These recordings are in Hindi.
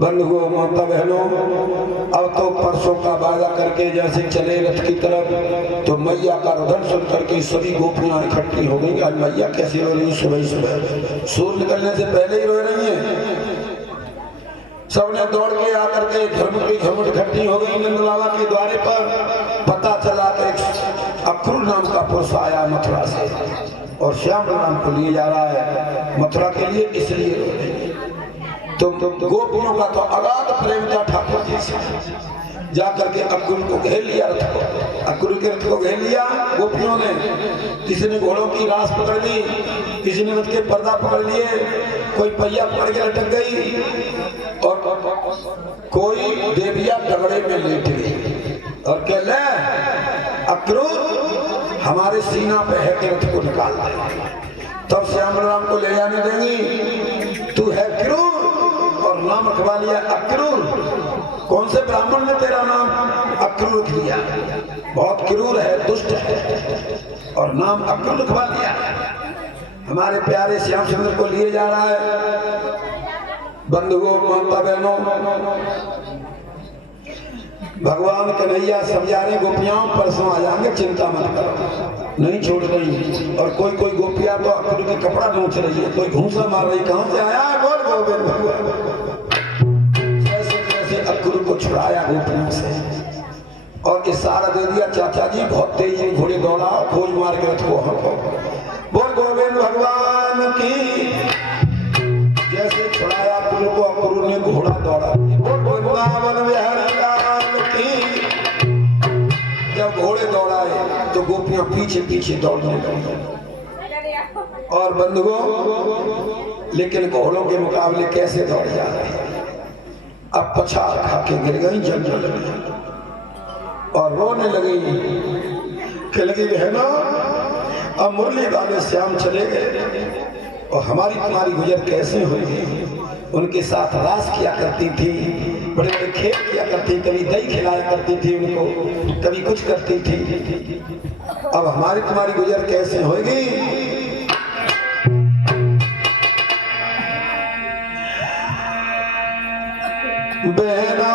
बंधुओं माता बहनों, अब तो परसों का वादा करके जैसे चले रथ की तरफ तो मैया का रुदन सुन करके सभी गोपियां इकट्ठी हो गई। आज मैया कैसी रो रही, सुबह सुबह सूर्य निकलने से पहले ही रो रही है। सबने दौड़ के आकर के झुरमुट इकट्ठी हो गई नंद बाबा के द्वारे पर। पता चला कि अक्रूर नाम का पुरुष आया मथुरा से और श्याम नाम को लिए जा रहा है मथुरा के लिए, इसलिए रो रही है। तो गोपियों का तो अगाध प्रेम था ठाकुर जी से। जाकर के अक्रूर को घेर लिया, रथ को, अक्रूर के रथ को घेर लिया गोपियों ने। किसी ने घोड़ों की रास पकड़ ली, किसी ने रथ के पर्दा पकड़ लिए, कोई पहिया पकड़ के लटक गई और कोई देविया डगड़े में लेट गई और कह ले अक्रूर हमारे सीना पे है के रथ को निकाल दे। तब श्याम राम को ले जाने देंगी, तू है क्रूर और नाम रखवा लिया अक्रूर। कौन से ब्राह्मण ने तेरा नाम अक्रूर दिया? बहुत क्रूर है, दुष्ट है और नाम अक्रूर रखवा लिया। हमारे प्यारे श्याम सुंदर को लिए जा रहा है। बंधुओं माता बहनों, भगवान कन्हैया समझा रहे गोपियां परसों आ जाएंगे, चिंता मत करो, नहीं छोड़ रही। और कोई कोई गोपियां तो अक्रूर के कपड़ा नोच रही है, कोई घूंसा मार रही, कहां से आया बोल गोविंद भगवान। जैसे जैसे अक्रूर को छुड़ाया गोपियों से और इशारा दे दिया, चाचा जी बहुत तेज घोड़े दौड़ाओ, खोज मार के रथ को हको, बोल गोविंद भगवान की। जैसे छुड़ाया अक्रूर को, अक्रूर ने घोड़ा दौड़ा, बोल वृंदावन बिहारी लाल की। जब घोड़े दौड़ाए तो गोपियां पीछे पीछे दौड़ने लगी। और बंधुओं लेकिन घोड़ों के मुकाबले कैसे दौड़ जा रहे हैं। अब पछाड़ खा के गिर गई जंगल में और रोने लगी कि लगी बहना अब मुरली वाले श्याम चले गए और हमारी तुम्हारी गुजर कैसे होगी। उनके साथ रास किया करती थी, बड़े बड़े खेल किया करती, कभी दही खिलाया करती थी उनको, कभी कुछ करती थी। अब हमारी तुम्हारी गुजर कैसे होगी। बहना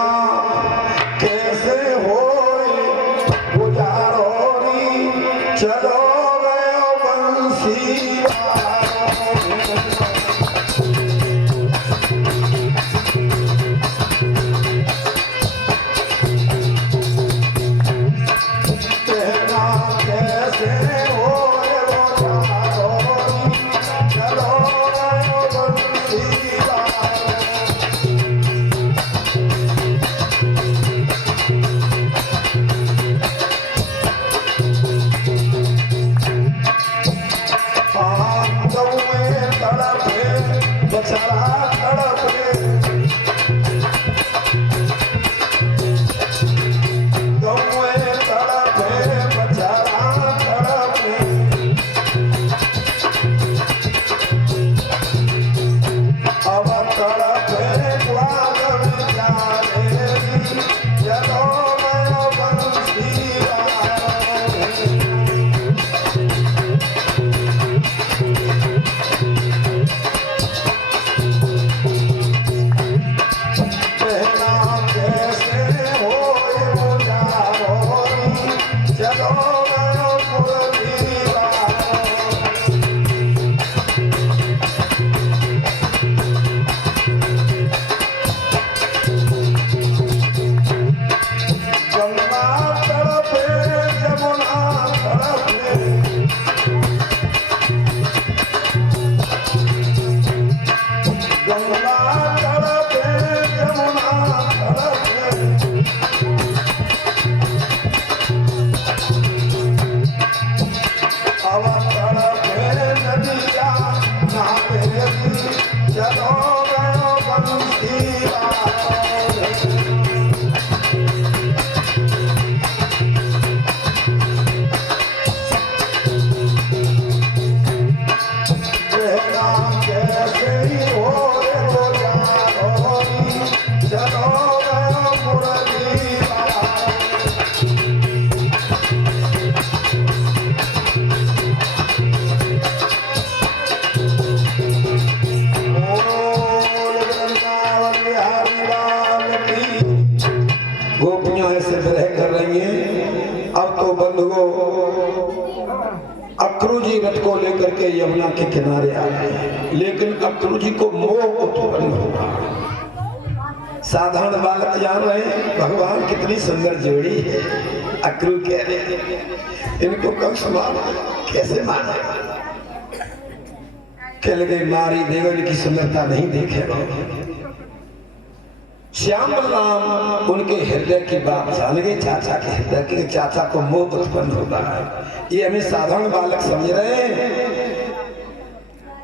कैसे हो गुजारोरी, चलो गयो बंसी कैसे हो को लेकर के यमुना के किनारे आ गए, लेकिन अक्रू जी को मोह उत्पन्न होगा। साधारण बालक जान रहे हैं भगवान कितनी सुंदर जोड़ी है। अक्रू कह रहे इनको कंस मार कैसे मारे, कह लगे मारी देव इनकी सुंदरता नहीं देखेगा। श्याम बलराम उनके हृदय की बात जान गए, चाचा के हृदय के, चाचा को मोह उत्पन्न होता है। ये हमें साधारण बालक समझ रहे हैं,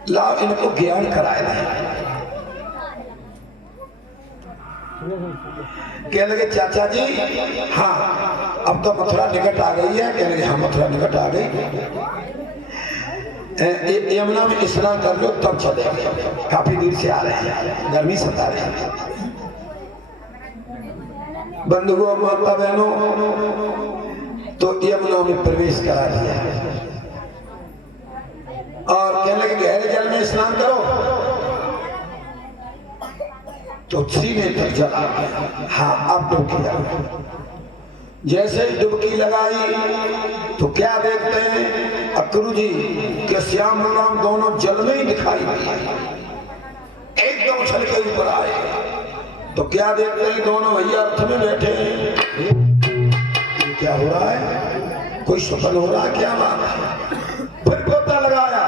लाओ इनको ज्ञान कराए रहे। कह लगे चाचा जी हाँ अब तो मथुरा निकट आ गई है। कह लगे हाँ मथुरा निकट आ गई, यमुना में स्नान कर लो तब चले। काफी दूर से आ रहे हैं, गर्मी सता रहे हैं। बंधुओं माता बहनों तो यमुना में प्रवेश करा दिया और कहने लगे गहरे जल में स्नान करो, तो सीने तक जल आ गया। हाँ अब डुबकी, जैसे ही डुबकी लगाई तो क्या देखते हैं अक्रू जी के श्याम बलराम दोनों जल में ही दिखाई दिए, एकदम उछल के ऊपर आए। तो क्या देखते हैं दोनों भैया रथ में बैठे हैं। ये क्या हो रहा है, कोई सफल हो रहा है क्या बात है। फिर गोता लगाया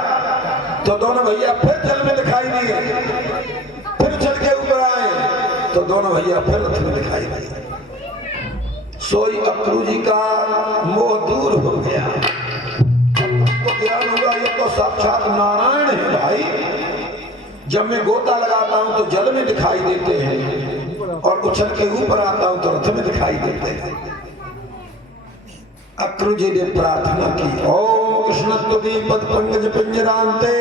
तो दोनों भैया फिर जल में दिखाई दिए, फिर उछल के ऊपर आए तो दोनों भैया फिर रथ में दिखाई दिए। सोई अक्रू जी का मोह दूर हो गया। तो ज्ञान होगा ये तो साक्षात नारायण है भाई। जब मैं गोता लगाता हूं तो जल में दिखाई देते हैं और उछल के ऊपर आता हूं तो रथ में दिखाई देते हैं। अक्रू जी ने प्रार्थना की, ओम कृष्ण तुदी पद पंकज पिंजरांते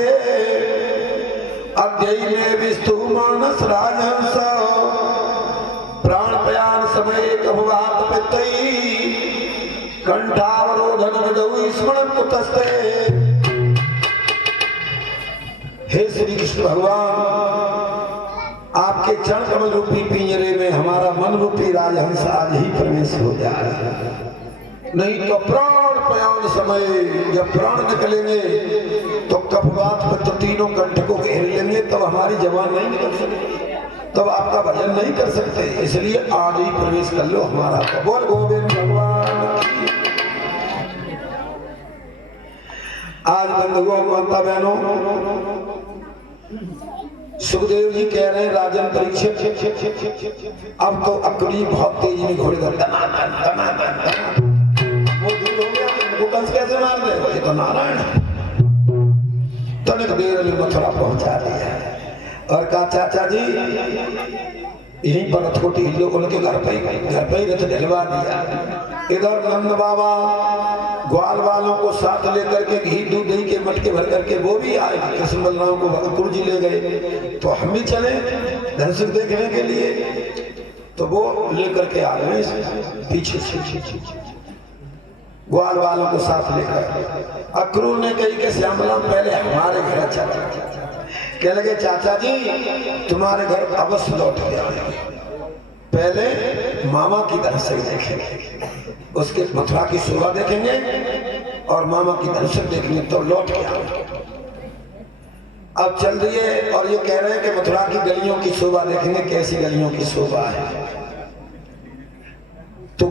अध्यय में विस्तु मानस राजहंस प्राण प्रयाण समय कभुवात पितई कंठावरोधन विदौ स्मरण कुतस्ते। हे श्री कृष्ण भगवान, आपके चरण कमल रूपी पिंजरे में हमारा मन रूपी राजहंस आज ही प्रवेश हो जाए, नहीं तो प्राण प्रयाण समय जब प्राण निकलेंगे तो कफवात में तो तीनों कंठ को घेर लेंगे, तब हमारी जबान नहीं निकल सकती, तब आपका भजन नहीं कर सकते। इसलिए आज ही प्रवेश कर लो हमारा। बोल गोविंद भगवान की। आज बंधुओं माता बहनों सुखदेव जी कह रहे हैं राजन परीक्षित अब तो अक्रूरी बहुत तेजी में घोड़े वो दूर हो गया, इनको कंस कैसे मार दे, ये तो नारायण है। तनिक देर में मथुरा पहुंचा दिया और कहा चाचा जी यहीं पर रथ को टील लो। उनके घर पे ही रथ ढलवा दिया। इधर नंद बाबा ग्वाल वालों को साथ लेकर के घी दूध दही के मटके भर करके वो भी आए। कृष्ण बलराम को अक्रू जी ले गए तो हम भी चले धनुष देखने के लिए, तो वो लेकर के आ गए पीछे ग्वाल वालों को साथ लेकर। अक्रूर ने कही कि श्याम बलराम पहले हमारे घर चला। कह लगे चाचा जी तुम्हारे घर अवश्य लौट के आए, पहले मामा की दर्शन देखेंगे, उसके मथुरा की शोभा देखेंगे और मामा की दर्शन देखेंगे तो लौट के आए। अब चल रही है और ये कह रहे हैं कि मथुरा की गलियों की शोभा देखेंगे, कैसी गलियों की शोभा है। तो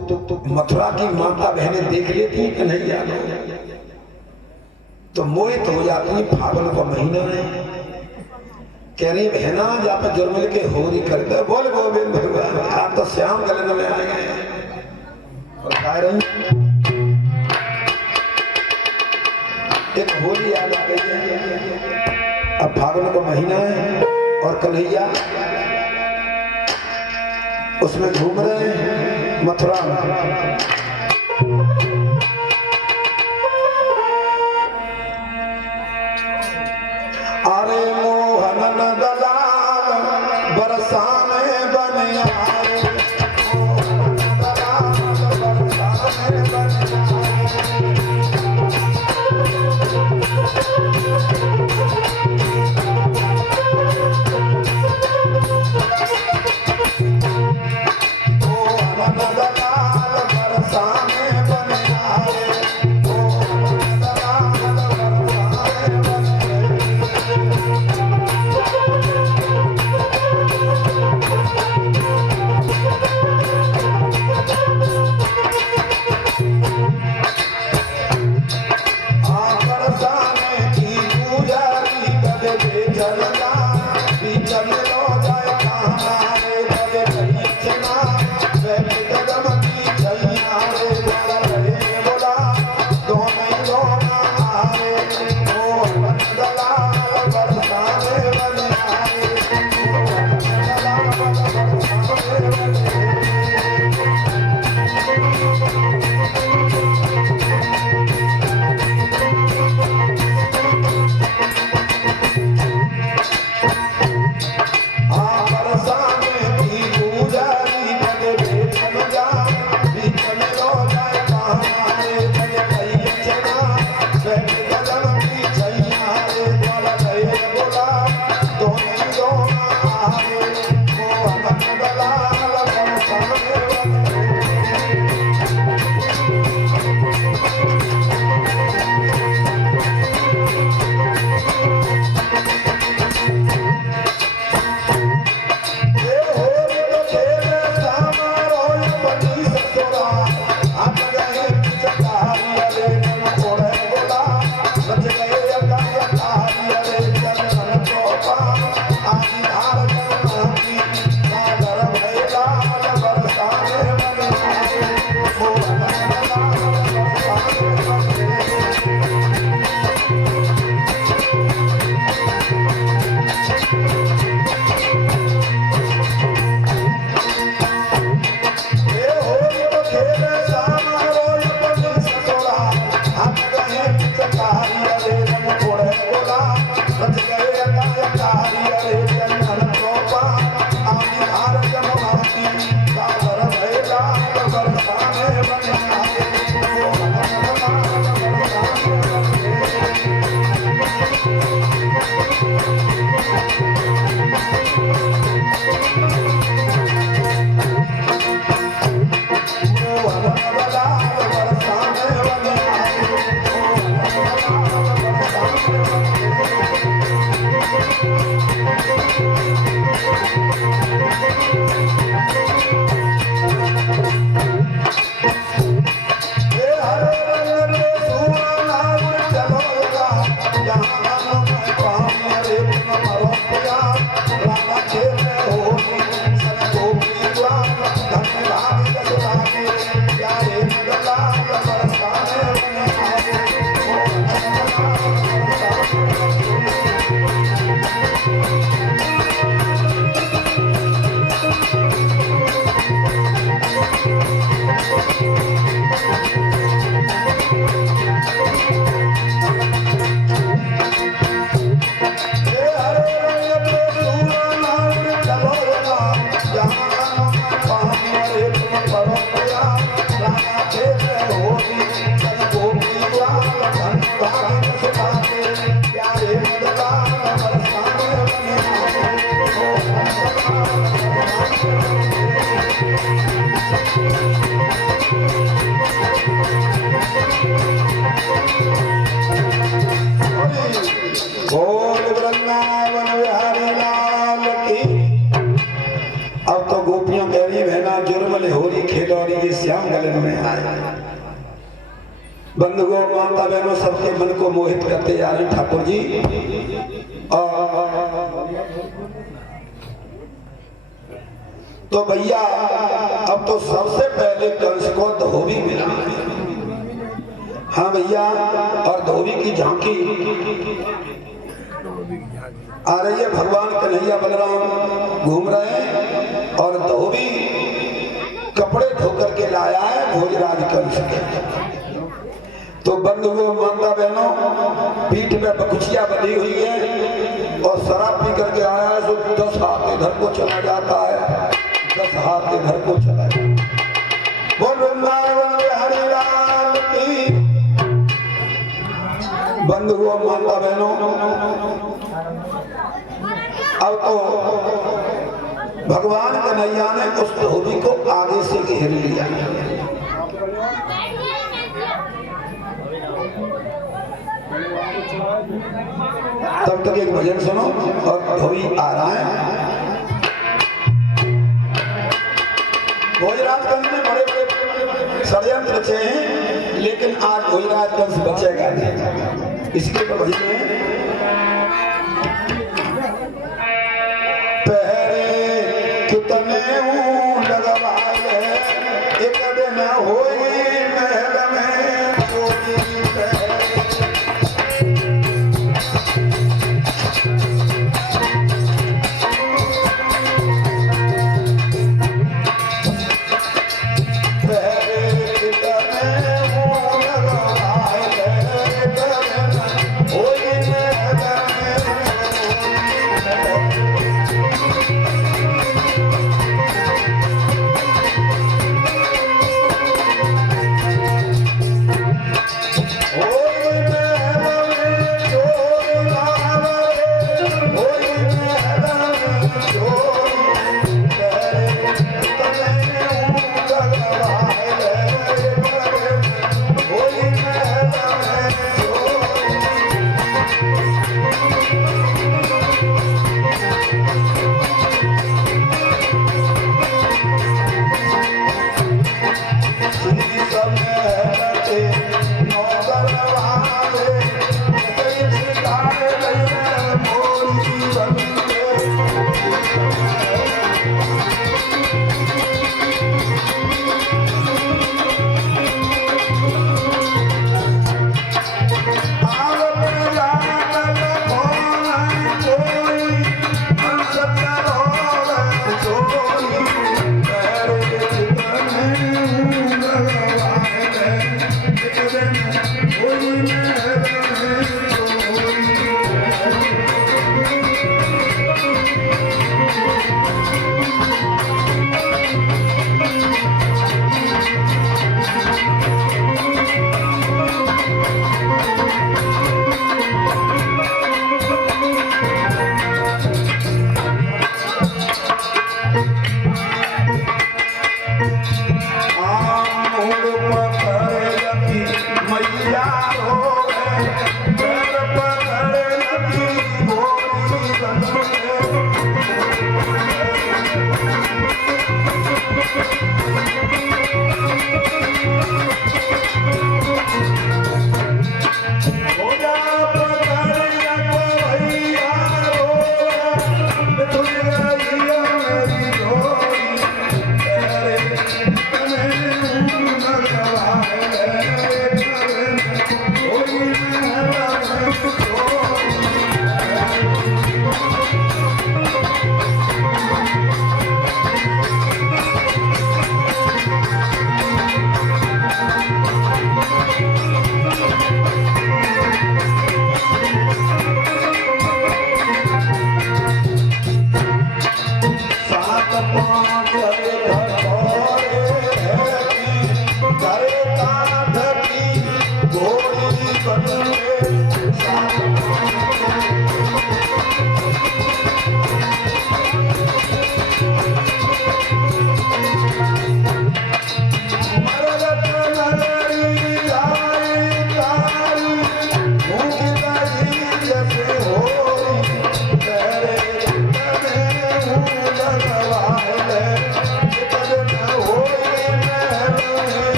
मथुरा की माता बहनें देख लेती कि नहीं याद तो मोहित हो जाती। फागुन का महीना है, कह रही बहना जहाँ पे जुर्मिल के होरी करते। बोल गोविंद भगवान, आप तो श्याम गलन में आ गए और कह रही एक होली याद आ गई है। अब फागुन का महीना है और कन्हैया उसमें घूम रहे हैं मथुरा में। अरे मोहन दलाल बरसाने बनिया बोल वृंदावन बिहारी लाल की। अब तो गोपियों कह रही बहना जुर्मल होरी खेलौरी ये श्याम गलन में आए। बंधुओं माता बहनों सबके मन को मोहित करते जा रहे ठाकुर जी। तो भैया अब तो सबसे पहले कंस को धोबी मिला। हाँ भैया, और धोबी की झांकी आ रही है। भगवान कन्हैया बलराम घूम रहे हैं और धोबी कपड़े धोकर के लाया है भोजराज कंस के। तो बंधुओं माता बहनों पीठ में बकुचिया बनी हुई है और शराब पी करके आया है। तो 10 हाथ इधर को चला जाता है, 10 हाथ इधर को चला जाता है। बोल वृंदावन बिहारी लाल की। बंधुओं माता बहनों अब तो भगवान कन्हैया ने उस धोबी को आगे से घेर लिया। तब तक एक भजन सुनो और धोबी आ रहा है। भोजराज कंस ने बड़े बड़े षड्यंत्र रचे हैं, लेकिन आज भोजराज कंस बचेगा नहीं। इसके तो भजन है पहरे कितने लगवाए एक दिन होई महल में चोरी पहरे।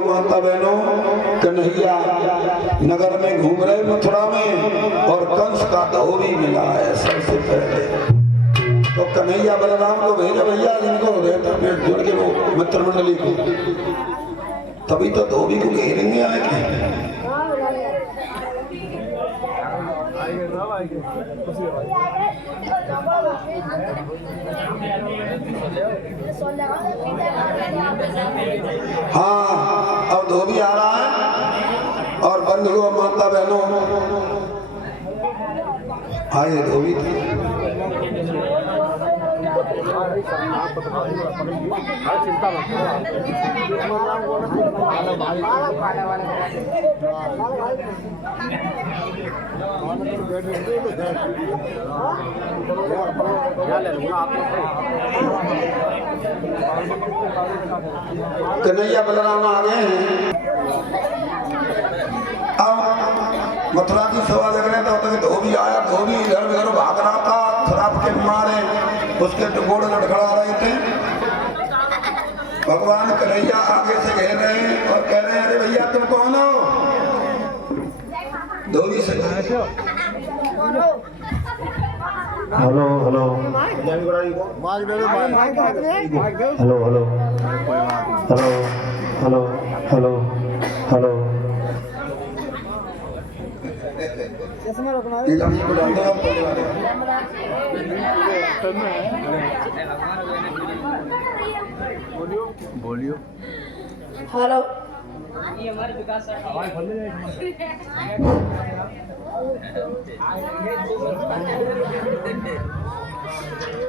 माता बहनों, कन्हैया नगर में घूम रहे मथुरा में और कंस का धोबी मिला है सबसे पहले। तो कन्हैया बलराम को भेजा, भैया इनको रहता पेट जोड़ के वो मित्र मंडली को, तभी तो धोबी को घेरेंगे आए के। हाँ, अब धोबी आ रहा है और बंधुओं माता बहनों आए धोबी। कन्हैया बलराम आ गए हैं। अब मथुरा की सभा लग रहे थे, तब धोबी आया। धोबी इधर उधर भाग रहा था, शराब के मारे उसके गोड़ लड़खड़ा रहे थे। भगवान कन्हैया आगे से घेर रहे हैं और कह रहे हैं, अरे भैया तुम कौन हो? धोबी से hello hello hello hello hello hello hello बोलियो हेलो। ये हमारे विकास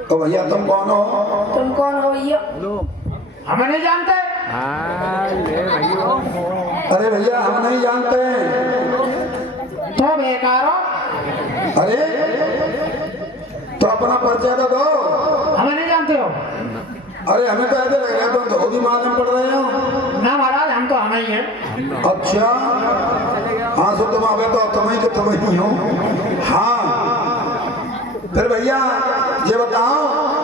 तो भैया तुम कौन हो? तुम कौन हो भैया? हमें नहीं जानते। अरे भैया हम नहीं जानते। तो बेकार हो। अरे तो अपना परिचय तो दो। हमें नहीं जानते हो। अरे हमें तो ऐसे लग रहा है तुम धोबी मालूम पड़ रहे हो। ना महाराज, हम तो हम ही हैं। अच्छा हाँ, सो तुम आवे तो तुम ही हो। हाँ फिर भैया ये बताओ,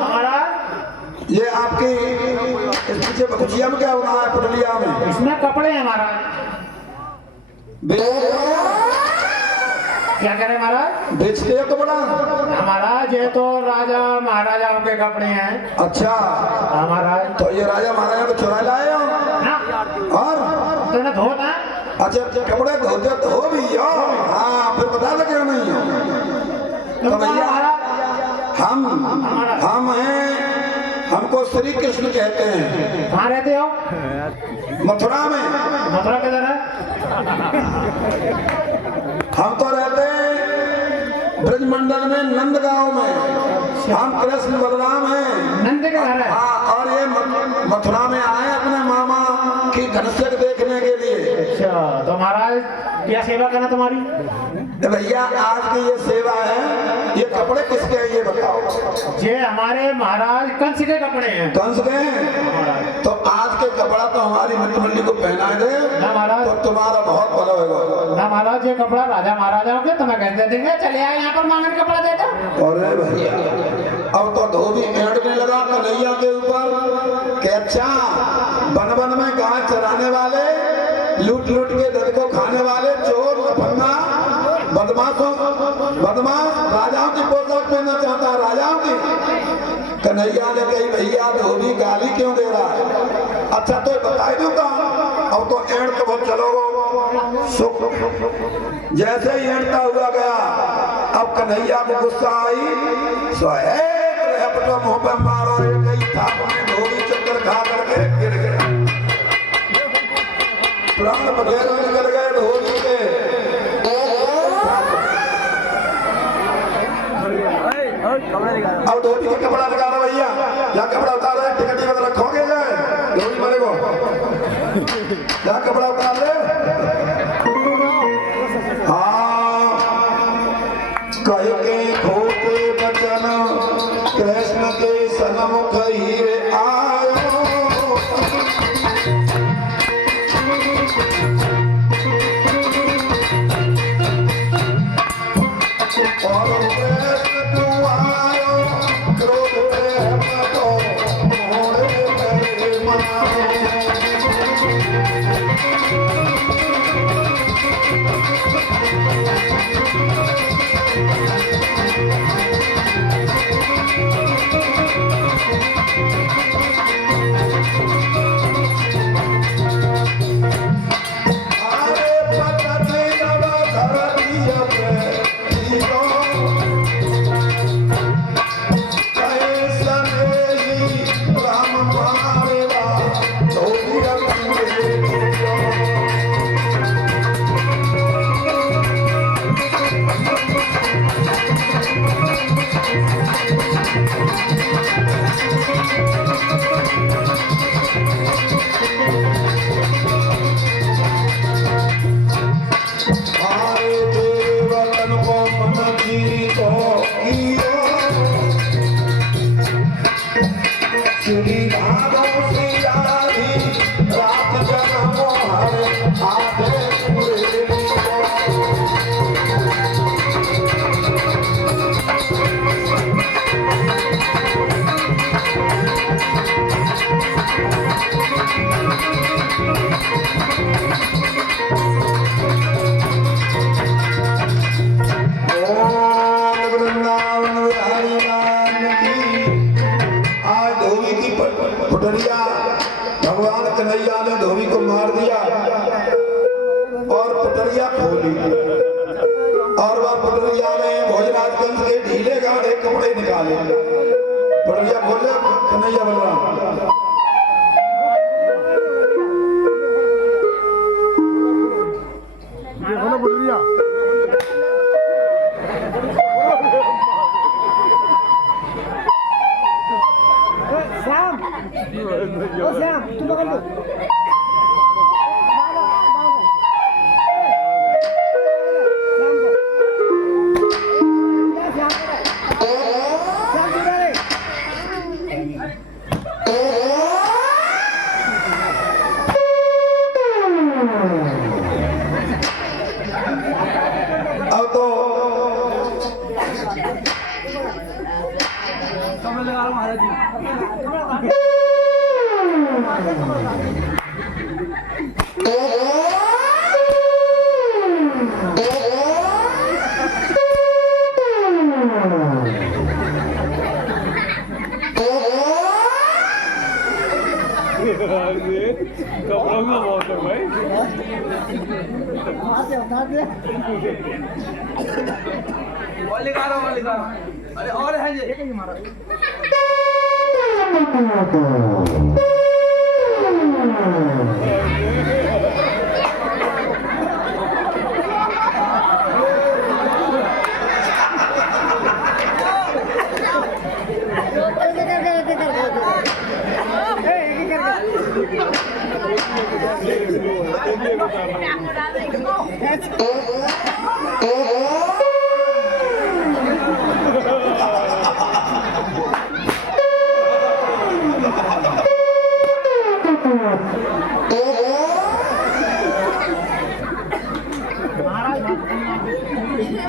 महाराज ये आपकी इस पीछे भुजिया में क्या हो रहा है? पुटलिया में इसमें कपड़े हैं महाराज। क्या करें महाराज? बेचते हो कपड़ा? महाराज ये तो राजा महाराजाओं के कपड़े हैं। अच्छा महाराज तो ये राजा महाराजा को चुरा लाए हो ना? और तो धोना। अच्छा कपड़े धोते तो भी हो। हाँ फिर बता दो क्यों नहीं हो। तो भैया हम हैं, हमको श्री कृष्ण कहते हैं। कहाँ रहते हो? मथुरा में। मथुरा किधर है? हम तो रहते हैं ब्रजमंडल में, नंद गांव में। हम कृष्ण बलराम हैं। नंद के घर है। हाँ, और ये मथुरा में आए अपने मामा की धनस्यक देखने के लिए। अच्छा तो महाराज क्या सेवा करना तुम्हारी? भैया आज की ये सेवा है। ये कपड़े किसके हैं ये बताओ। ये हमारे महाराज कंस के कपड़े हैं। कंस के? तो आज के कपड़ा तो हमारी मित्र मंडली को पहना दे ना महाराज, तो तुम्हारा बहुत भला होगा। ना महाराज, ये कपड़ा राजा महाराजाओं के तुम्हें कैसे दे देंगे? चले आए यहाँ पर मांगन कपड़ा दे दो। अरे भैया अब तो धोबी एड़ने लगा कन्हैया के ऊपर कि अच्छा वन वन में गाय चराने वाले, लूट लूट के धन को खाने वाले, चोर लफंगा बदमाश राजाओं की पोशाक पहनना चाहता है, राजाओं की। कन्हैया ने कही भैया धोबी गाली क्यों दे रहा है? अच्छा तो बता दूंगा। अब तो एड़ तो बहुत चलोगो। जैसे ही एड़ता हुआ गया, अब कन्हैया को गुस्सा आई। सोहेब मुंह पे मारो, धोबी चक्कर खा करके गिर गया। प्राण वगैरह निकल गए धोबी के। अब धोबी का कपड़ा निकालो भैया, या कपड़ा उतारो, टिकट रखोगे धोबी मरे को। क्या कपड़ा उतार ले? हाँ, कह के खोटे बचन कृष्ण के सन्मुख हीरे आयो। और कृष्ण तू आयो, क्रोध में मतो मोरे करे मनाओ। भगवान कन्हैया ने धोबी को मार दिया और पटरिया खोली, और वह पटरिया में भोजराजगंज के ढीले गाढ़े कपड़े निकाले। पटरिया खोले, कन्हैया बलराम अरे और है ये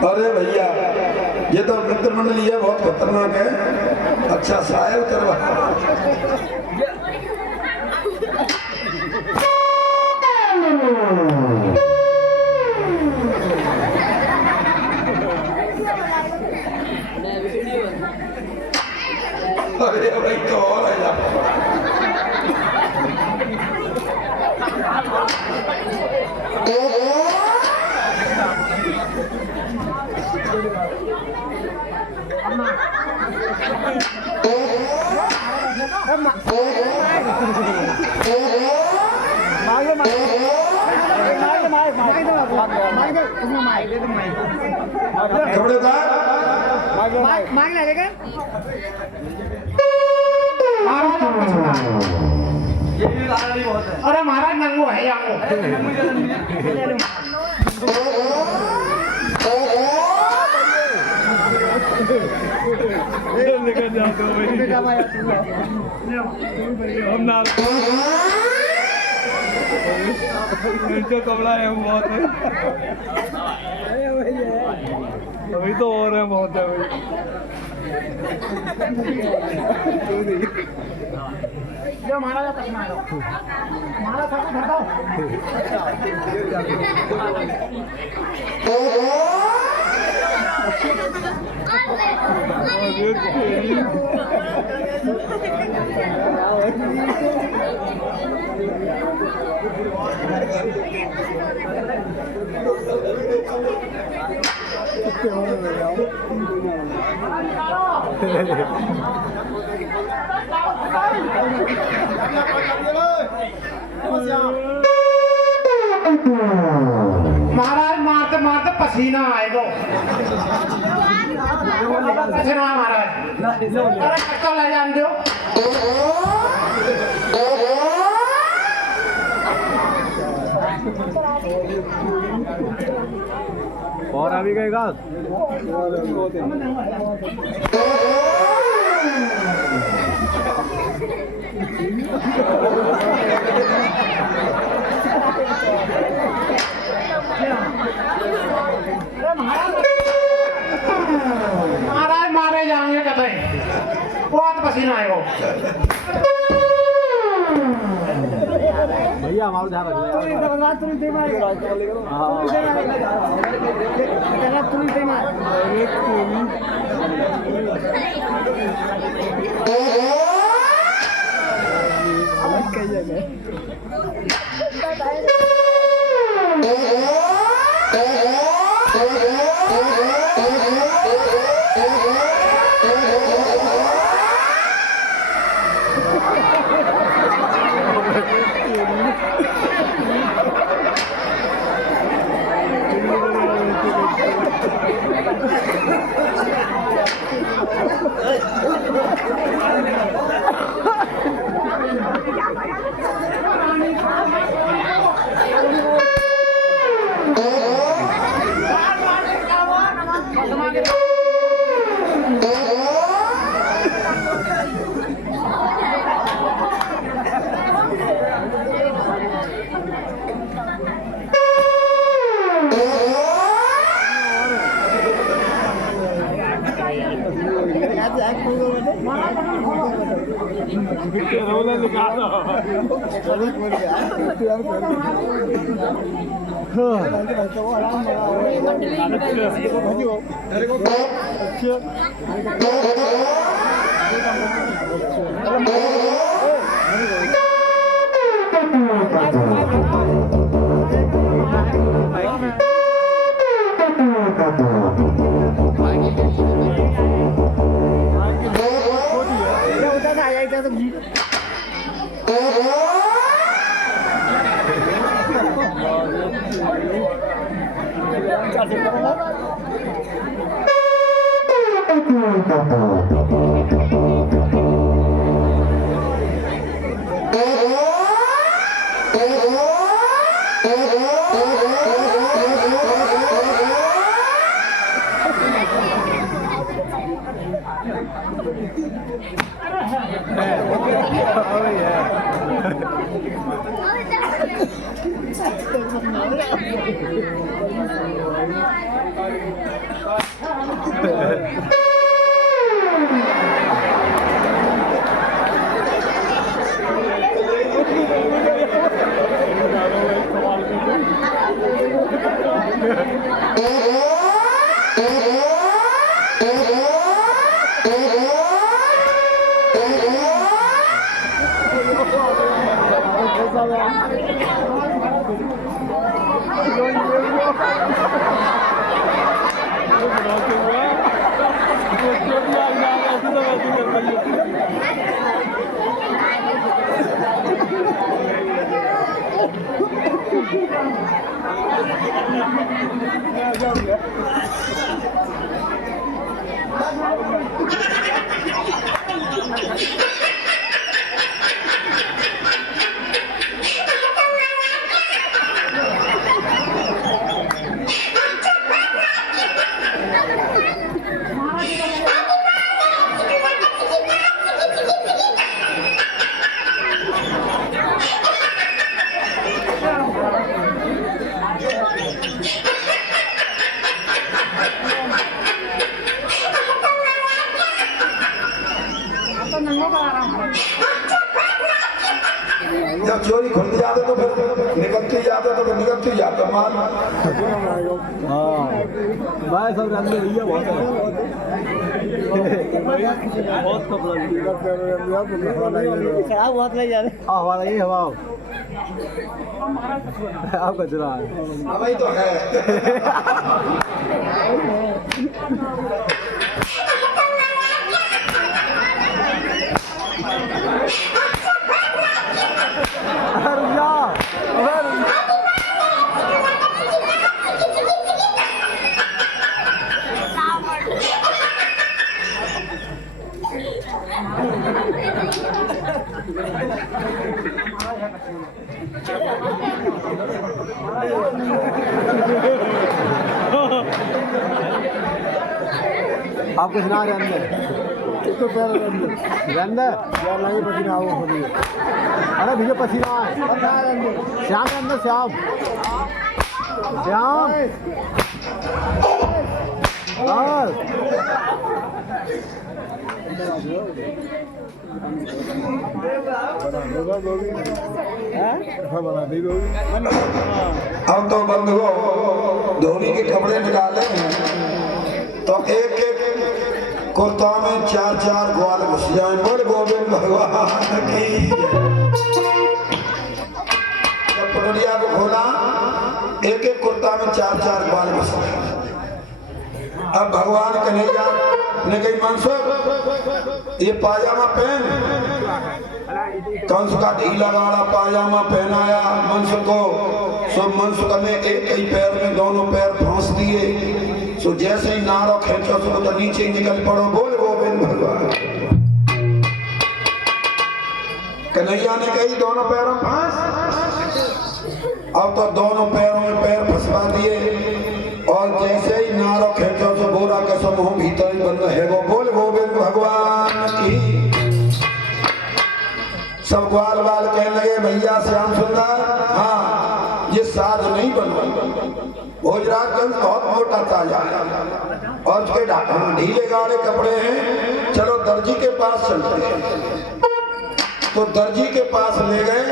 अरे भैया ये तो मित्र मंडली है, बहुत खतरनाक है। अच्छा शायर करवा अरे भाई तो और है कपड़े उतार माइक ले लेकर ये भी लाल बहुत है। अरे महाराज नंगो है यांगो लेकर जाते हो भाई हम ना इनका कपड़ा है बहुत है अभी तो और है बहुत है भाई जो महाराज का पसीना है महाराज सबको धरता महाराज मारते मारते पसीना आएगा पसीना महाराज अरे कब ले जान दो और अभी कहेगा महाराज मारे जाएंगे कतई बहुत पसीना आएगा भैया हमारा ध्यान कमाल। हाँ भाई सब रंग भैया बहुत है बहुत खराब बहुत ले जा रहे हाँ हवा लगी हवा आप कचरा है वही तो है। आपको सुना रहे इसको रंदे यार लगे पसीना आओ खुदी अरे भैया पसीना है श्याम के अंदर श्याम श्याम और अब तो बंधुओं धोनी के कपड़े निकाले हैं तो एक एक कुर्ता में 4-4 ग्वाल घुस जाए। बोल गोविंद भगवान की। जब पटोरिया को खोला एक एक कुर्ता में 4-4 ग्वाल घुस गए। अब भगवान कन्हैया ने कही मनसुख ये पाजामा पहन। कंस का ढीला गाड़ा पाजामा पहनाया मनसुख को। सो मनसुख ने एक ही पैर में दोनों पैर फांस दिए। सो जैसे ही नारो खेचो सो तो नीचे ही निकल पड़ो। बोल गोविंद भगवान। कन्हैया ने कही दोनों पैरों में फांस। अब तो दोनों पैरों में पैर फंसवा दिए और जैसे ही नारो खेचो सो बोरा के समूह भीतर ही बंद है वो। बोल गोविंद भगवान की। सब ग्वाल बाल कहने लगे भैया श्याम सुंदर हाँ ये साज नहीं बनवा। भोजराजगंज बहुत मोटा ताजा है और उसके ढीले गाढ़े कपड़े हैं। चलो दर्जी के पास चलते हैं। तो दर्जी के पास ले गए।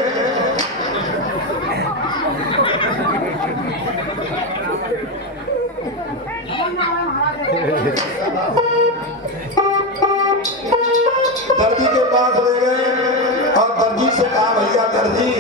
दर्जी के पास ले गए और दर्जी से कहा भैया दर्जी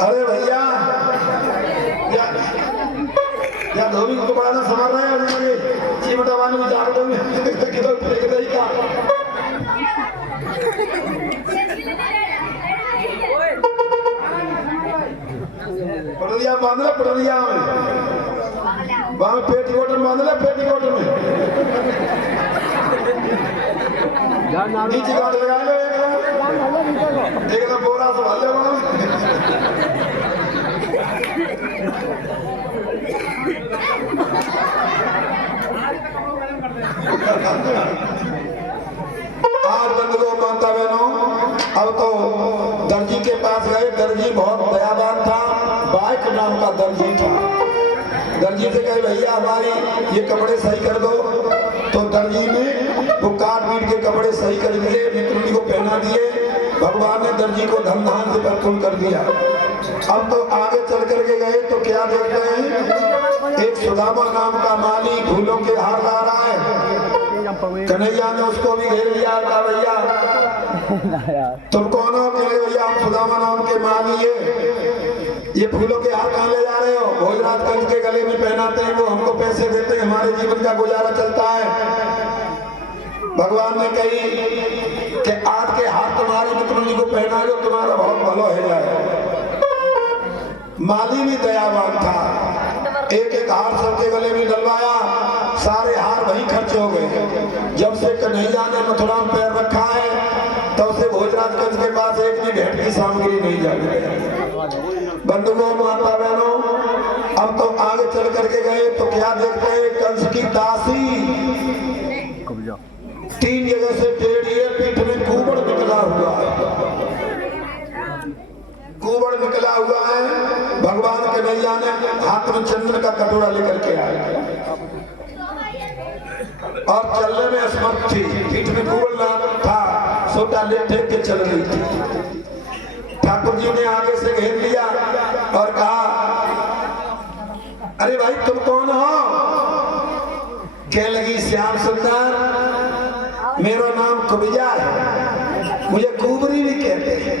अरे भैया या धोबी को बढ़ाना संभाल रहे हैं चिमटा वाले में जाकर दो किधर फेंक रही का। पटरिया बांध ले पटरिया में वहां पेटीकोट में बांध ले पेटीकोट में नीचे गाड़ लगा लो एक ना बोरा संभाल ले वहां। आज बंधुओं माता बहनों अब तो दर्जी के पास गए। दर्जी बहुत दयावान था। बाइक नाम का दर्जी था। दर्जी से कहे भैया हमारी ये कपड़े सही कर दो। तो दर्जी ने वो काट पीट के कपड़े सही कर दिए मित्रुनी को पहना दिए। भगवान ने दर्जी को धन धान से प्रफुल्ल कर दिया। अब तो आगे चल करके गए तो क्या देखते हैं एक सुदामा नाम का माली फूलों के हार ला रहा है। कन्हैया ने उसको भी घेर लिया था भैया तुम कौन हो? कहे भैया हम सुदामा नाम के माली है। ये फूलों के हार कहाँ ले जा रहे हो? भोजराजगंज के गले में पहनाते हैं वो हमको पैसे देते हैं हमारे जीवन का गुजारा चलता है। भगवान ने कही कि आज के हार तुम्हारी मित्रुनी को पहना दो तुम्हारा बहुत भलो है जाए। माली भी दयावान था। एक एक हार सबके गले में डलवाया। सारे हार वहीं खर्च हो गए। जब से कन्हैया ने मथुरा में पैर रखा है तब से भोजराजगंज के पास एक भी भेंट की सामग्री नहीं जाती। बंधुओं माता बहनों अब तो आगे कटोरा लेकर के आया और चलने में असमर्थ थी, पीठ में बोलना था, सोटा ले टेक के चल रही थी। ठाकुर जी ने आगे से घेर लिया और कहा, अरे भाई तुम कौन हो? कह लगी, श्याम सुंदर, मेरा नाम कुबिया है, मुझे कुबरी भी कहते हैं।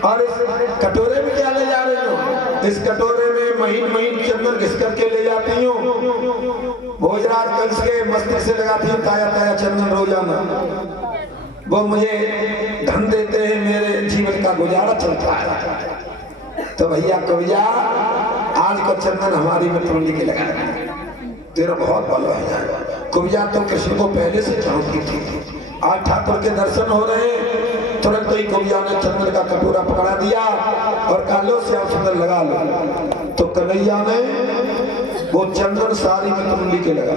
और इस कटोरे में क्या ले जा रही हो? इस कटोरे में महीन महीन चंदन घिस करके ले जाती हूँ, भोजराज कंस के मस्तक से लगाती हूँ ताया ताया चंदन रोजाना, वो मुझे धन देते हैं, मेरे जीवन का गुजारा चलता है। तो भैया कविया, आज का चंदन हमारी मित्रमंडी के लगा, तेरा बहुत भला हो जाएगा। कविया तो कृष्ण को पहले से जानती थी। आज ठाकुर के दर्शन हो रहे हैं, तुरंत ही कविया ने चंदन का कटोरा पकड़ा दिया और कहा, लो श्याम सुंदर लगा लो। तो कन्हैया ने वो चंदन सारी मित्रमंडी के लगा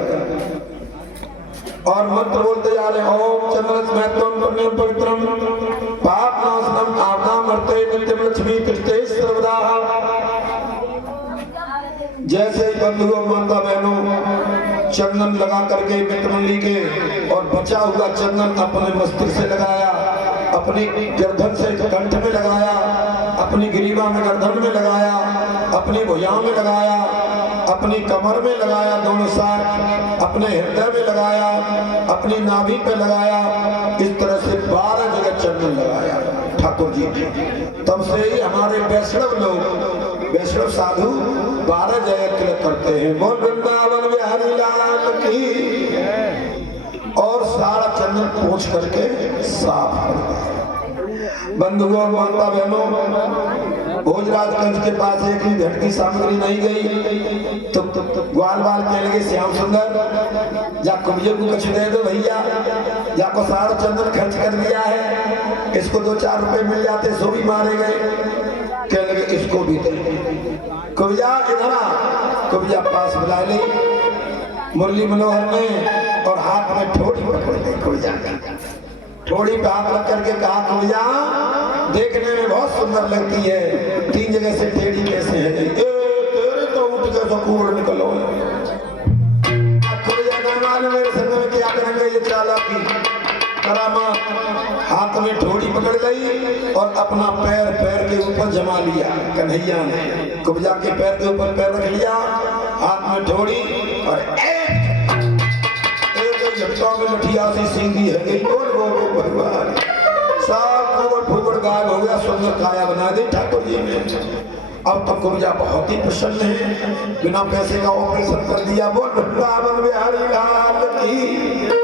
और मंत्र बोलते जा रहे, ओम चंद्रस महत्वम पुण्यम पवित्रम पाप नाशनम आपदा मरते नित्यम लक्ष्मी कृष्टे सर्वदा। जैसे ही बंधुओं माता बहनों चंदन लगा करके मित्रमंडी के और बचा हुआ चंदन अपने मस्तिष्क से लगाया, अपनी गर्दन से कंठ में लगाया, अपनी ग्रीवा में गर्दन में लगाया, अपनी भुजा में लगाया, अपनी कमर में लगाया, दोनों साथ अपने हृदय में लगाया, अपनी नाभि पे लगाया, इस तरह से 12 जगह चंदन लगाया ठाकुर जी ने। तब से ही हमारे वैष्णव लोग, वैष्णव साधु 12 जगह तिलक करते हैं। बोल वृंदावन बिहारी लाल की। और सारा चंदन पोंछ करके साफ कर दिया। बंधुओं माता बहनों, भोजराज कंस के पास एक भी भेंट की सामग्री नहीं गई तो ग्वाल बाल कहने लगे, श्याम सुंदर जा कुबिया को कुछ दे दो भैया, या को सारा चंदन खर्च कर दिया है, इसको 2-4 रुपए मिल जाते सो भी मारे गए। कहने लगे, इसको भी दे। कुबिया इधर आ। कुबिया पास बुला ली मुरली मनोहर ने और हाथ में ठोड़ी पकड़ ली। कुबिया ठोड़ी पे हाथ रख करके कहा, कुबिया देखने में बहुत सुंदर लगती है, 3 जगह से टेढ़ी कैसे है? तेरे तो उठ के सकूर निकलो। कुबिया ने मेरे संग में क्या करेंगे ये चालाकी करामात। हाथ में ठोड़ी पकड़ ली और अपना पैर पैर के ऊपर जमा लिया। कन्हैया ने कुबिया के पैर के ऊपर पैर रख लिया, हाथ में ठोड़ी और एक झटका में लठिया सी सींगी है गई। बोल भगवान, सब कुबड़ फुबड़ गायब हो गया, सुंदर काया बना दी ठाकुर जी ने। अब तो कुबिया बहुत ही प्रसन्न है, बिना पैसे का ऑपरेशन कर दिया। बोल वृंदावन बिहारी लाल की।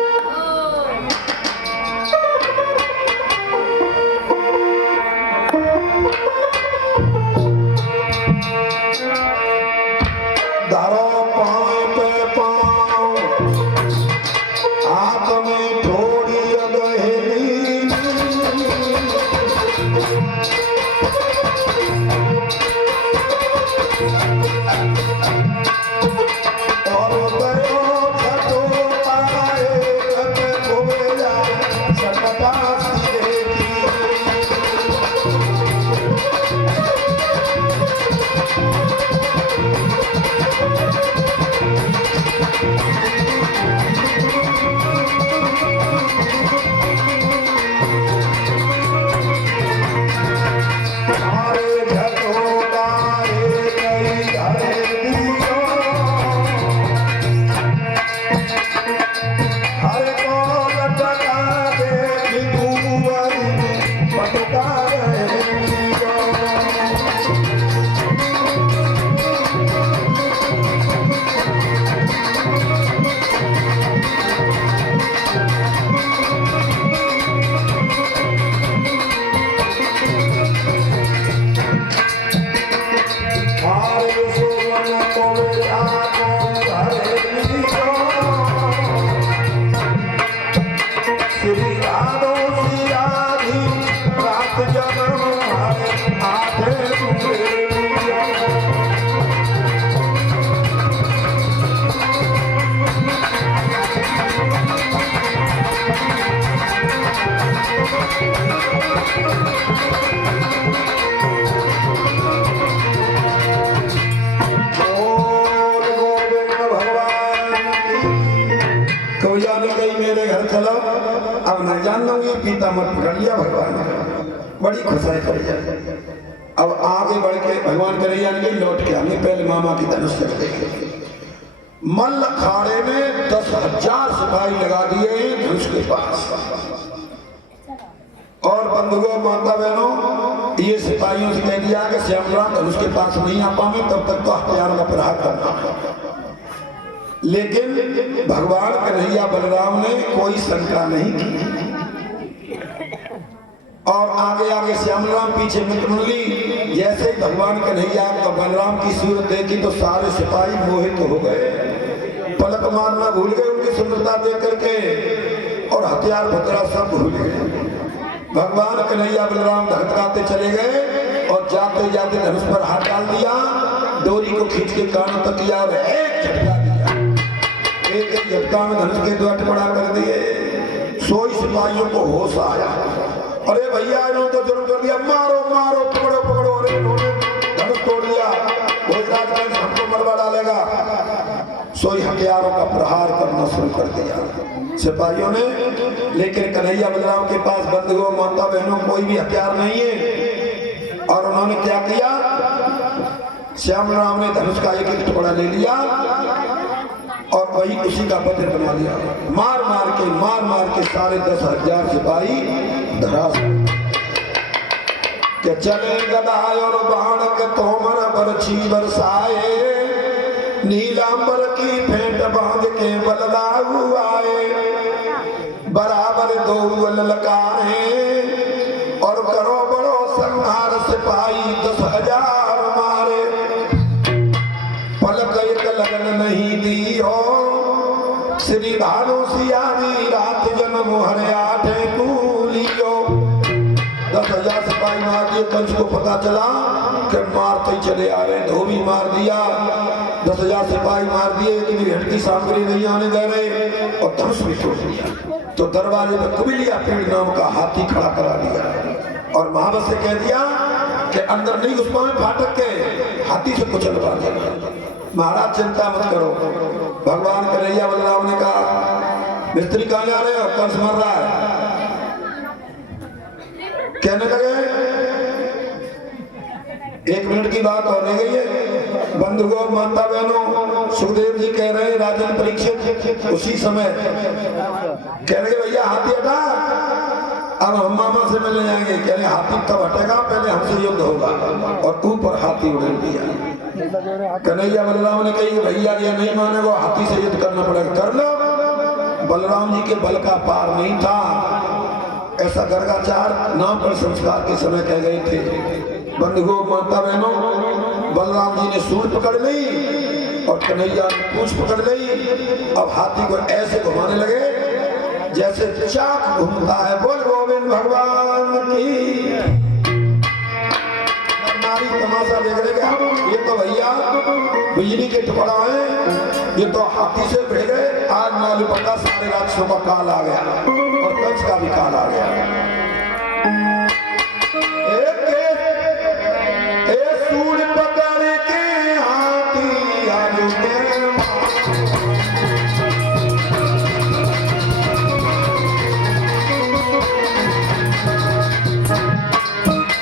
Oh मैं जान लूंगी पीता मत पकड़ लिया भगवान ने। बड़ी खुशाई कर जाए। अब आगे बढ़ के भगवान कन्हैया ने लौट के आने पहले मामा की धनुष कर देंगे। मल्ल अखाड़े में 10,000 सिपाही लगा दिए धनुष के पास। और बंधुओं माता बहनों ये सिपाहियों से कह दिया कि श्यामलाल धनुष के पास नहीं आ पावे तब तक तो हथियार का प्रहार करना। लेकिन भगवान कन्हैया बलराम ने कोई शंका नहीं की और आगे आगे श्यामलाल पीछे मित्रमंडली। जैसे ही भगवान कन्हैया और बलराम की सूरत देखी तो सारे सिपाही मोहित हो गए, पलक मारना भूल गए उनकी सुंदरता देख करके और हथियार भतरा सब भूल गए। भगवान कन्हैया बलराम धड़काते चले गए और जाते जाते धनुष पर हाथ डाल दिया, डोरी को खींच के कान तक किया और एक झटका दिया। एक झटका में धनुष के दो टुकड़ा कर दिए। सोई सिपाहियों को होश आया, अरे भैया इन्होंने तो जरूर कर दिया, मारो मारो पकड़ो पकड़ो। अरे इन्होंने धनुष तोड़ दिया, भोजराज हमको मरवा डालेगा। सोई हथियारों का प्रहार करना शुरू कर दिया सिपाहियों ने। लेकिन कन्हैया बलराम के पास बंधुओं माता बहनों कोई भी हथियार नहीं है। और उन्होंने क्या किया, श्यामलाल ने धनुष का एक एक टुकड़ा ले लिया और वही उसी का वज्र बना लिया। मार मार के सारे 10,000 सिपाही धरा के चले गदा और बाण के तोमर बरछी बरसाए, नीलांबर की फेंट बांध के बलदाऊ आए, बराबर दो ललकारे और करो बड़ो संहार सिपाही 10,000 मारे। पलक एक लगन नहीं दी हो श्री भानु सियारी, रात जन्म हरे आठे कूलियो। 10,000 सिपाही मार दिए। कंस को पता चला कि मारते ही चले आ रहे, धोबी मार दिया। 10,000 सिपाही मार दिए, लेकिन भेंट की सामग्री नहीं आने दे रहे और धनुष भी तोड़ दिया। तो दरवाजे में कुबिलिया पीड़ नाम का हाथी खड़ा करा दिया और महाबत से कह दिया कि अंदर नहीं घुस पाए, फाटक के हाथी से कुचलवा दिया। महाराज चिंता मत करो। भगवान कन्हैया बलराम ने कहा, मिस्त्री कहाँ जा रहे हो, कंस मर रहा है। कहने लगे 1 मिनट की बात और रह गई है। बंधुओं माता बहनों सुखदेव जी कह रहे राजन परीक्षित उसी समय कह रहे भैया हाथी हटा, अब हम मामा से मिलने जाएंगे। कह रहे हाथी तब हटेगा पहले हमसे युद्ध होगा और ऊपर हाथी उड़ेल दिया। कन्हैया बलराम ने कही भैया ये नहीं मानेगा, हाथी से युद्ध करना पड़ेगा। कर लो। बलराम जी के बल का पार नहीं था, ऐसा गर्गाचार नाम पर संस्कार के समय कह गए थे। बंधुओं माता बहनों बलराम जी ने सूंड पकड़ ली और कन्हैया ने पूंछ पकड़ ली। अब हाथी को ऐसे घुमाने लगे जैसे चाक घूमता है। बोल गोविंद भगवान की। नारी तमाशा देख रहे क्या, ये तो भैया बिजली के टुकड़ा है, ये तो हाथी से भिड़ गए। आज मालूम पड़ता सारे राक्षसों का काल आ गया और कंस का भी काल आ गया। सूंड पकड़ के हाथी आलू के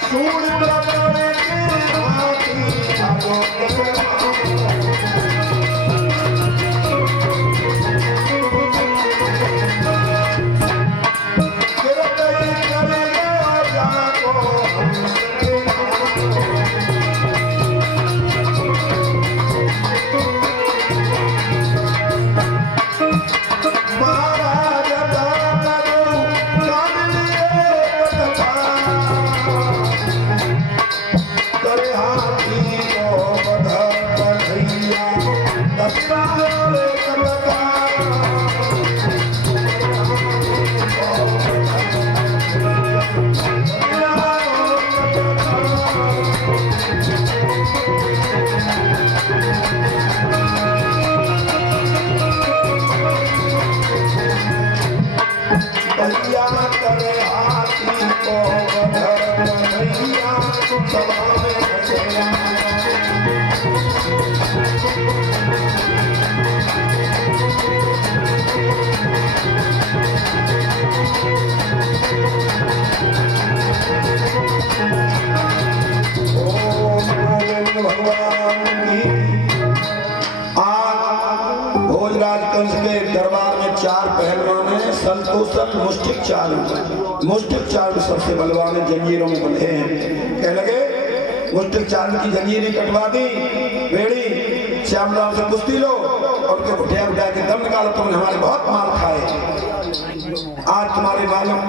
सूंड पकड़ के हाथी आलू के भोजराज कंस के दरबार में 4 पहलवान हैं, संतोषन मुष्टिक चालू। मुष्टिक चालू सबसे बलवान है, जंजीरों में बंधे हैं। कह लगे मुष्टिक चालू की जंजीरें कटवा दी, बेड़ी श्यामलाल से कुश्ती लो और उनके उठा उठा के दम निकालो, तुमने हमारे बहुत मार खाए, आज तुम्हारे मालूम,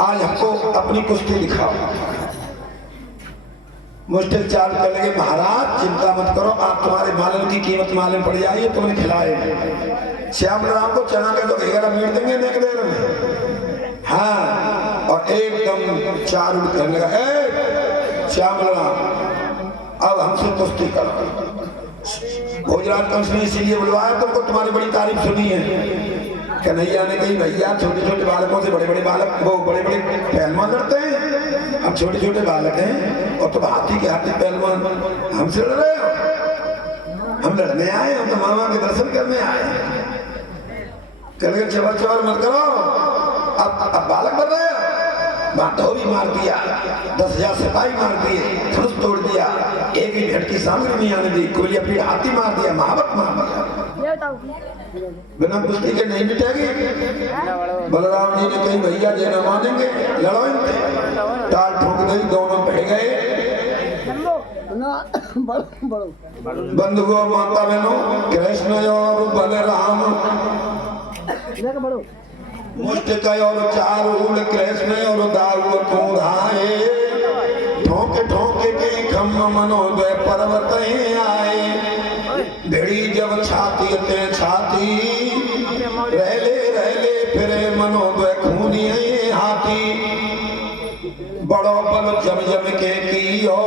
आज हमको अपनी कुश्ती दिखाओ। मुश्किल चाल कर लगे, महाराज चिंता मत करो, आप तुम्हारे मालन की कीमत मालूम पड़ जाएगी, तुमने खिलाए। श्यामलाल को चना के तो 11 मिनट देंगे एक देर में। हाँ, और एकदम चारू करने लगा, श्यामलाल अब हमसे कुश्ती करो। भोजराज कंस ने इसीलिए बुलवाया तुमको, तुम्हारी बड़ी तारीफ सुनी है। कन्हैया ने कही भैया छोटे छोटे बालकों से बड़े बड़े बालक, वो बड़े बड़े पहलवान लड़ते हैं, हम छोटे छोटे बालक हैं और तुम हाथी के हाथी पहलवान हमसे लड़ रहे हो। हम लड़ने आए, हम तो मामा के दर्शन करने आए। कल चवर चवर मत करो, अब बालक बन रहे हो। धोबी मार दिया, 10,000 सिपाही मार दिए, धनुष तोड़ दिया, एक भी भेंट की सामग्री नहीं आने दी, कोयलिया पीड़ हाथी मार दिया, महावत मार दिया, बिना कुश्ती के नहीं मिटेगी। बलराम जी ने कही भैया जे न मानेंगे, लड़ो इनसे। टाल ठोक दी, दोनों बढ़ गए। बंधुओं माता बहनों, कृष्ण और बलराम मुष्टिक और चारूल, कृष्ण और दारू को धाए, ठोके ठोके के खम मनोदय पर्वत आए। भिड़ी जब छाती ते छाती, रहले फिरे मनोदय खूनी हाथी। बड़ो बल जम जम के कियो,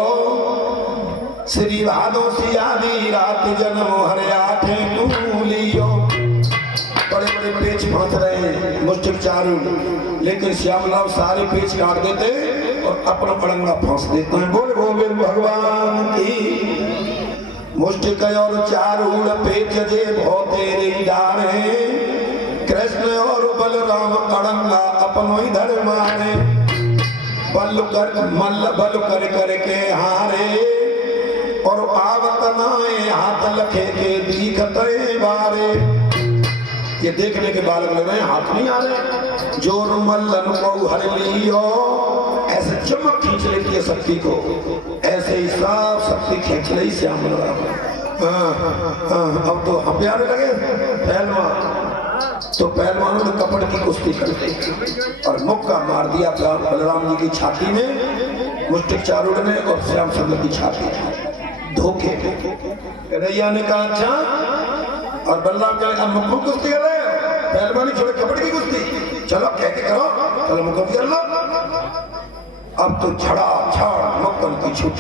श्री भादो सियादी रात जन्म हरे आठे लियो। बड़े बड़े पेच फांस रहे हैं मुष्टिक चारू, लेकिन श्यामलाल सारे पेच काट देते और अपना अड़ंगा फांस देते हैं। बोल गोविंद भगवान की। मुष्टिक और चारूल पेच जे भौतेरी डारे, कृष्ण और बलराम अड़ंगा अपनो इधर मारे। बल कर के हारे, और आवत नाए हाथ लखे के दीखते बारे। ये देखने के बालक लग रहे हैं, हाथ नहीं आ रहे। जोर मल्लन को हर लियो, ऐसे चमक खींच लेती है शक्ति को, ऐसे ही सब शक्ति खींच रही श्यामलाल। अब तो हम प्यारे लगे पहलवान, तो पहलवानों ने कपड़ की कुश्ती कर दी और मुक्का मार दिया बलराम जी की छाती में, मुष्टिक चारूढ़ ने, और श्याम सुंदर की छाती में धोखे। कन्हैया ने कहा अच्छा, और बलराम कहे मुक्का कुश्ती कर रहे हो, पहलवानी छोड़े कपड़ की कुश्ती, चलो कह के करो, चलो मुक्का कर लो। अब तो छड़ा छाड़ मुक्कन की छूट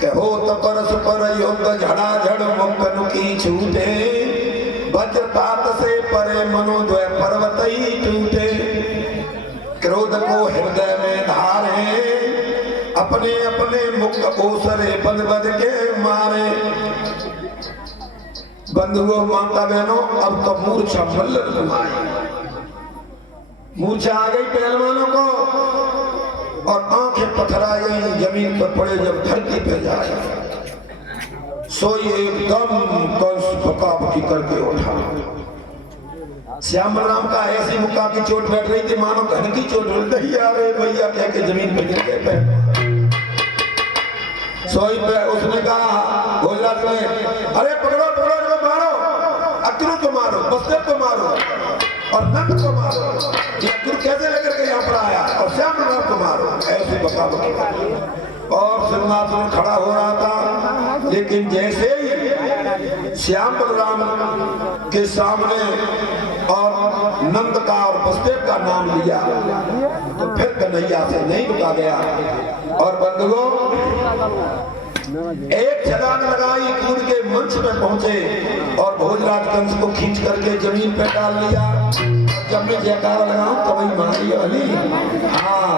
कहो तो परस पर युद्ध झड़ा झड़ मुक्कन की छूटे, वज्रपात से परे मनोदय पर्वत ही टूटे। क्रोध को हृदय में धारे, अपने अपने मुख ओसरे बद बद के मारे। बंधुओं माता बहनों, अब तो मूर्छा मल्ल घुमाई, मूर्छा आ गई पहलवानों को और आंखें पथरा गई, जमीन पर पड़े जब धरती पे जाए। सो ये एकदम कंस बकाबकी करके उठा। श्यामलाल का ऐसी मुक्का की चोट बैठ रही थी मानो घन की चोट मिल रही। अरे भैया कह के जमीन पे गिर गए। सोई पे उसने कहा भोजराज ने, अरे पकड़ो पकड़ो इनको मारो, अक्रू को मारो, बस्तर को मारो और नंद को मारो। ये अक्रू कैसे लेकर के यहाँ पर आया, और श्यामलाल को मारो। ऐसे बकाबकी और सिंहासन खड़ा हो रहा था, लेकिन जैसे ही श्याम बलराम के सामने और नंद का और बसदेव का नाम लिया तो फिर कन्हैया से नहीं रुका गया। और बंधुओं, एक छलांग लगाई, कूद के मंच में पहुंचे और भोजराज कंस को खींच करके जमीन पे डाल लिया। जब मैं जयकारा लगाऊं तो वही मारी अली। हाँ,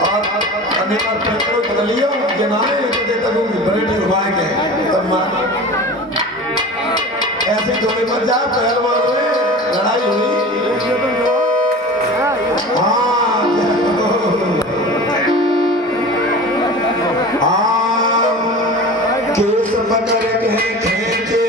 और अनेक पेट्रोल बदलियो ये नामे तो देता हूँ ब्रेड घुमाएंगे तब मार। ऐसे थोड़ी मत जा, पहलवान में लड़ाई हुई। केस पकड़ के खींचे,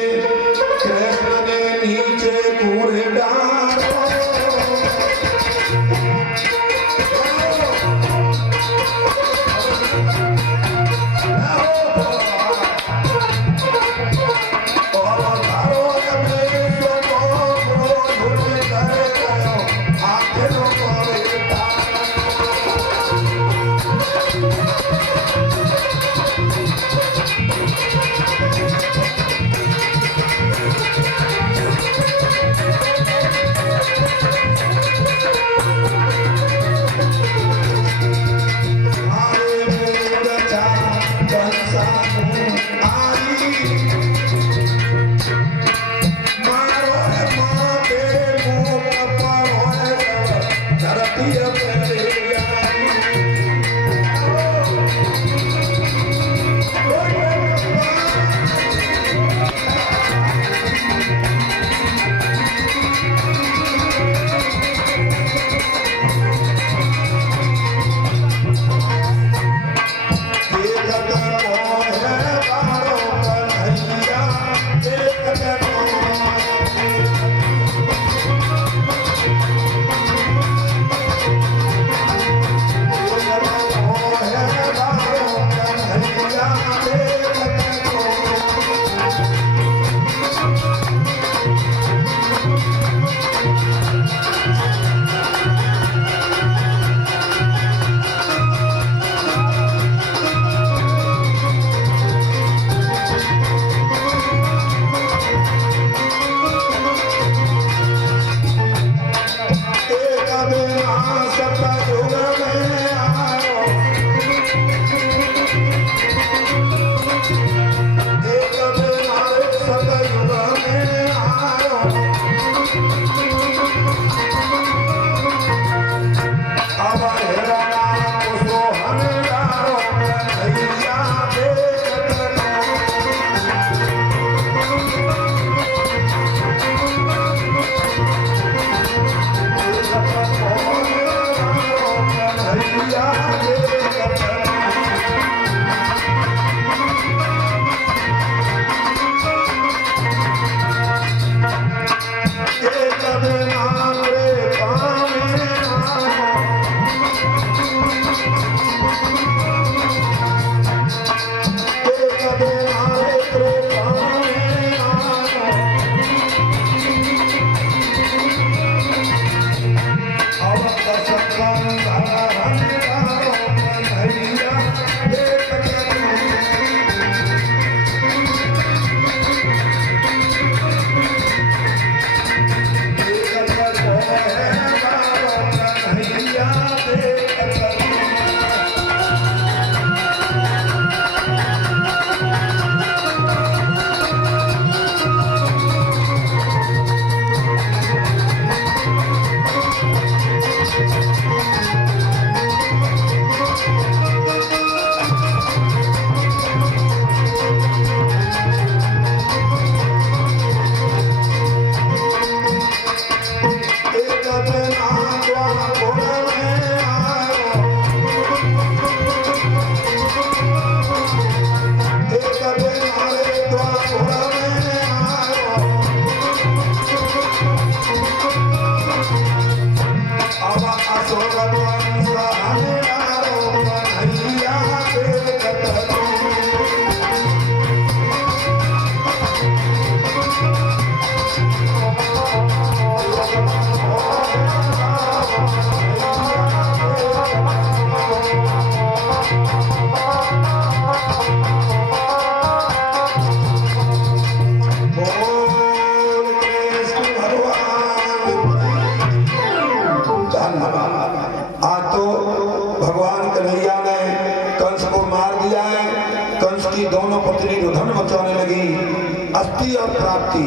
अस्थि और प्राप्ति।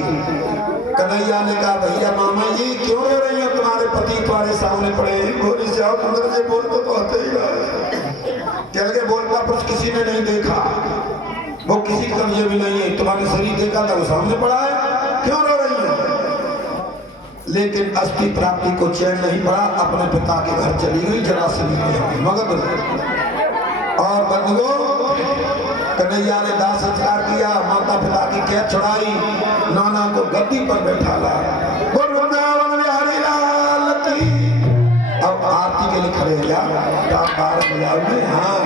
कन्हैया ने कहा भैया मामा जी क्यों रो रही हो, तुम्हारे पति तुम्हारे सामने पड़े हैं। बोली श्याम सुंदर जी बोल तो आते ही चल के बोलता पुरुष किसी ने नहीं देखा, वो किसी का ये भी नहीं है, तुम्हारे शरीर देखा था वो सामने पड़ा है, क्यों रो रही हो। लेकिन अस्थि प्राप्ति को चैन नहीं पड़ा, अपने पिता के घर चली गई जरासंध के मगध। और बंधुओं कन्हैया ने दाह संस्कार किया, माता पिता की कैद छुड़ाई, नाना को गद्दी पर बैठा ला। वृंदावन बिहारी लाल की। अब आरती के लिए खड़े हो जा, 12 बजाओगे। हाँ